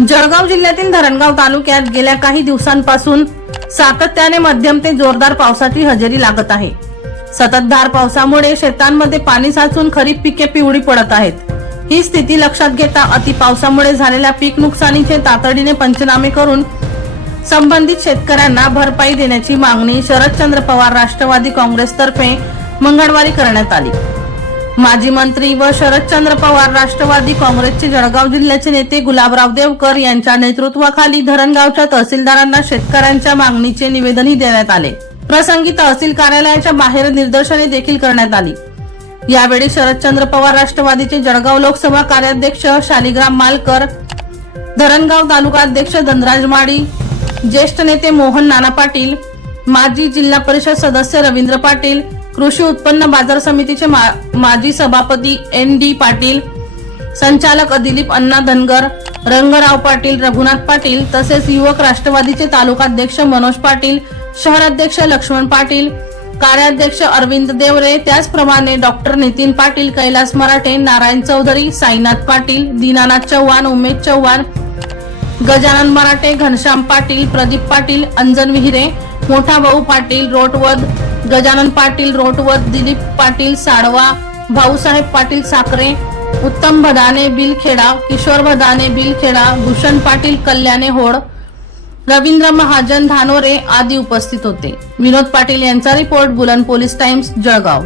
जळगाव जिल्ह्यातील धरणगाव तालुक्यात गेल्या काही दिवसांपासून सातत्याने मध्यम ते जोरदार पावसाची हजेरी लागत आहे. सततधार पावसामुळे शेतांमध्ये पाणी साचून खरीप पिके पिवळी पडत आहेत. ही स्थिती लक्षात घेता अति पावसामुळे झालेल्या पीक नुकसानीचे तातडीने पंचनामे करून संबंधित शेतकऱ्यांना भरपाई देण्याची मागणी शरदचंद्र पवार राष्ट्रवादी काँग्रेसतर्फे मंगळवारी करण्यात आली. माजी मंत्री व शरदचंद्र पवार राष्ट्रवादी काँग्रेसचे जळगाव जिल्ह्याचे नेते गुलाबराव देवकर यांच्या नेतृत्वाखाली धरणगावच्या तहसीलदारांना शेतकऱ्यांच्या मागणीचे निवेदनही देण्यात आले. प्रसंगी तहसील कार्यालयाच्या बाहेर निदर्शने देखील करण्यात आली. यावेळी शरदचंद्र पवार राष्ट्रवादीचे जळगाव लोकसभा कार्याध्यक्ष शालिग्राम मालकर धरणगाव तालुकाध्यक्ष धनराज माडी ज्येष्ठ नेते मोहन नाना पाटील माजी जिल्हा परिषद सदस्य रवींद्र पाटील कृषी उत्पन्न बाजार समितीचे मा- माजी सभापती एन डी पाटील संचालक दिलीप अण्णा धनगर रंगराव पाटील रघुनाथ पाटील तसेच युवक राष्ट्रवादीचे तालुकाध्यक्ष मनोज पाटील शहराध्यक्ष लक्ष्मण पाटील कार्याध्यक्ष अरविंद देवरे त्याचप्रमाणे डॉक्टर नितीन पाटील कैलास मराठे नारायण चौधरी साईनाथ पाटील दीनानाथ चव्हाण उमेश चव्हाण गजानन मराठे घनश्याम पाटील प्रदीप पाटील अंजन विहिरे मोठा भाऊ पाटील रोटवद गजानन पाटील रोटवर दिलीप पाटील साडवा भाऊसाहेब पाटील साखरे उत्तम भदाने बिलखेडा किशोर भदाने बिलखेडा भूषण पाटील कल्याणे होड रवींद्र महाजन धानोरे आदी उपस्थित होते. विनोद पाटील यांचा रिपोर्ट बुलंद पोलीस टाइम्स जळगाव.